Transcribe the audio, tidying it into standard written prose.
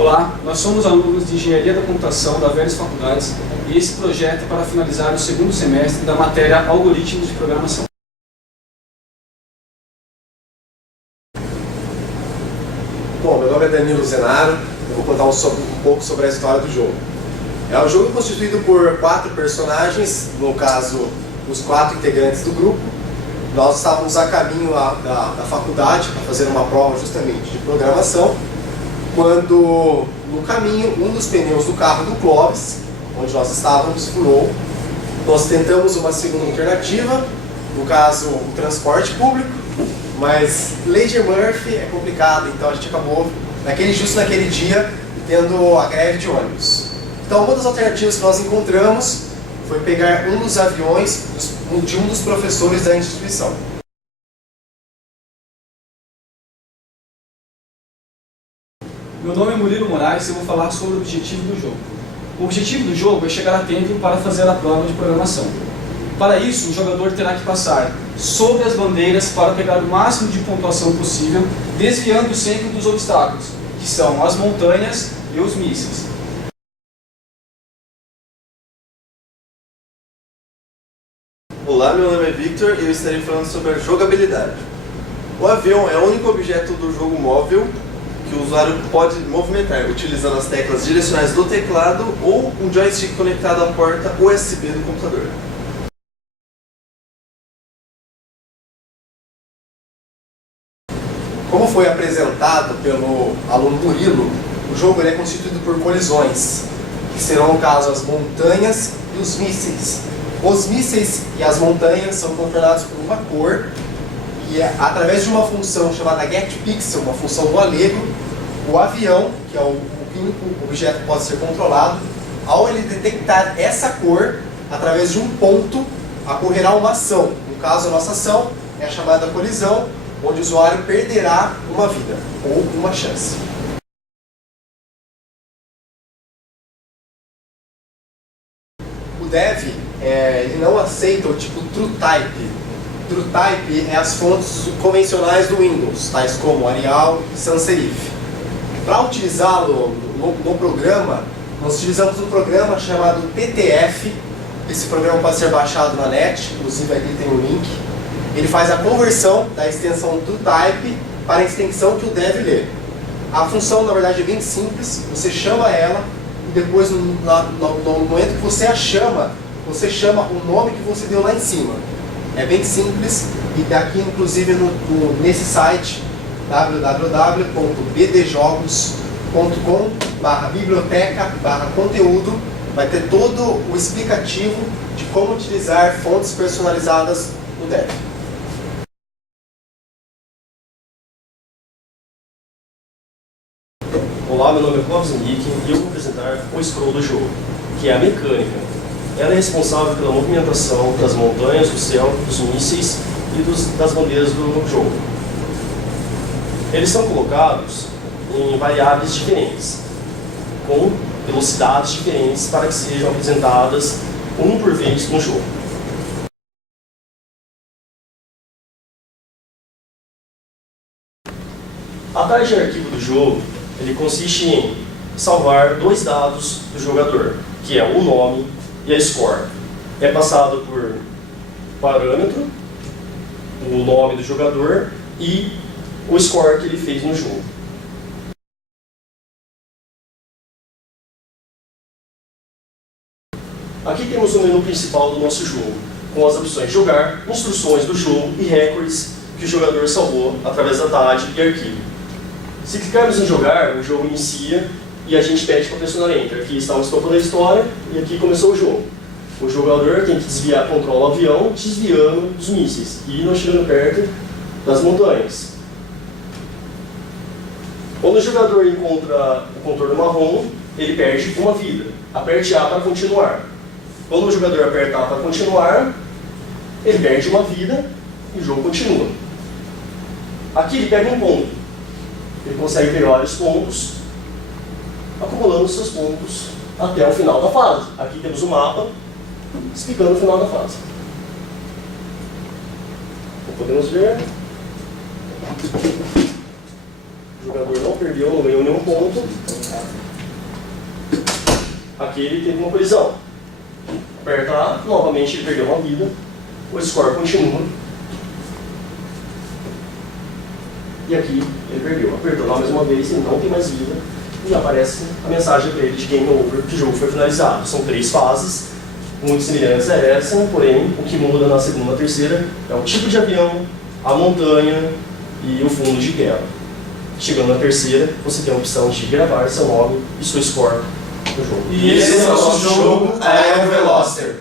Olá, nós somos alunos de Engenharia da Computação da Vélez Faculdades e esse projeto é para finalizar o segundo semestre da matéria Algoritmos de Programação. Bom, meu nome é Danilo Zenaro, eu vou contar um pouco sobre a história do jogo. O jogo é constituído por 4 personagens, no caso, os 4 integrantes do grupo. Nós estávamos a caminho da faculdade para fazer uma prova justamente de programação, quando no caminho um dos pneus do carro do Clóvis, onde nós estávamos, furou. Nós tentamos uma segunda alternativa, no caso o transporte público, mas lei de Murphy é complicado, então a gente acabou justo naquele dia tendo a greve de ônibus. Então uma das alternativas que nós encontramos foi pegar um dos aviões de um dos professores da instituição. Meu nome é Murilo Moraes e eu vou falar sobre o objetivo do jogo. O objetivo do jogo é chegar a tempo para fazer a prova de programação. Para isso, o jogador terá que passar sobre as bandeiras para pegar o máximo de pontuação possível, desviando sempre dos obstáculos, que são as montanhas e os mísseis. Olá, meu nome é Victor e eu estarei falando sobre a jogabilidade. O avião é o único objeto do jogo móvel que o usuário pode movimentar, utilizando as teclas direcionais do teclado ou um joystick conectado à porta USB do computador. Como foi apresentado pelo aluno Murilo, o jogo é constituído por colisões, que serão, no caso, as montanhas e os mísseis. Os mísseis e as montanhas são controlados por uma cor e, através de uma função chamada getPixel, uma função do Allegro, o avião, que é o único objeto que pode ser controlado, ao ele detectar essa cor, através de um ponto, ocorrerá uma ação. No caso, a nossa ação é a chamada colisão, onde o usuário perderá uma vida, ou uma chance. O dev ele não aceita o tipo TrueType. TrueType é as fontes convencionais do Windows, tais como Arial e Sans Serif. Para utilizá-lo no programa, nós utilizamos um programa chamado TTF. Esse programa pode ser baixado na net, inclusive aqui tem um link. Ele faz a conversão da extensão TrueType para a extensão que o dev lê. A função, na verdade, é bem simples. Você chama ela e depois, no momento que você a chama, você chama o nome que você deu lá em cima. É bem simples e daqui, inclusive, nesse site www.bdjogos.com/biblioteca/conteúdo vai ter todo o explicativo de como utilizar fontes personalizadas no dev. Olá, meu nome é Clóvis Henrique e eu vou apresentar o scroll do jogo, que é a mecânica. Ela é responsável pela movimentação das montanhas, do céu, dos mísseis e das bandeiras do jogo. Eles são colocados em variáveis diferentes, com velocidades diferentes para que sejam apresentadas um por vez no jogo. A taxa de arquivo do jogo ele consiste em salvar 2 dados do jogador, que é o nome e a score. É passado por parâmetro, o nome do jogador e o score que ele fez no jogo. Aqui temos o menu principal do nosso jogo, com as opções Jogar, Instruções do jogo e Records que o jogador salvou através da TAD e arquivo. Se clicarmos em Jogar, o jogo inicia e a gente pede para pressionar Enter. Aqui está o escopo da história e aqui começou o jogo. O jogador tem que desviar, controla o avião, desviando dos mísseis e não chegando perto das montanhas. Quando o jogador encontra o contorno marrom, ele perde uma vida. Aperte A para continuar. Quando o jogador aperta A para continuar, ele perde uma vida e o jogo continua. Aqui ele pega um ponto. Ele consegue pegar vários pontos, acumulando seus pontos até o final da fase. Aqui temos o mapa explicando o final da fase. Então, podemos ver. O jogador não perdeu, não ganhou nenhum ponto. Aqui ele teve uma colisão. Aperta A, novamente ele perdeu uma vida. O score continua. E aqui ele perdeu. Apertou lá mais uma vez, ele não tem mais vida. E aparece a mensagem para ele de game over, que o jogo foi finalizado. São 3 fases, muito semelhantes a essa, porém o que muda na segunda e terceira é o tipo de avião, a montanha e o fundo de guerra. Chegando na terceira, você tem a opção de gravar seu nome e seu score no jogo. E esse é o nosso jogo Aero Veloster.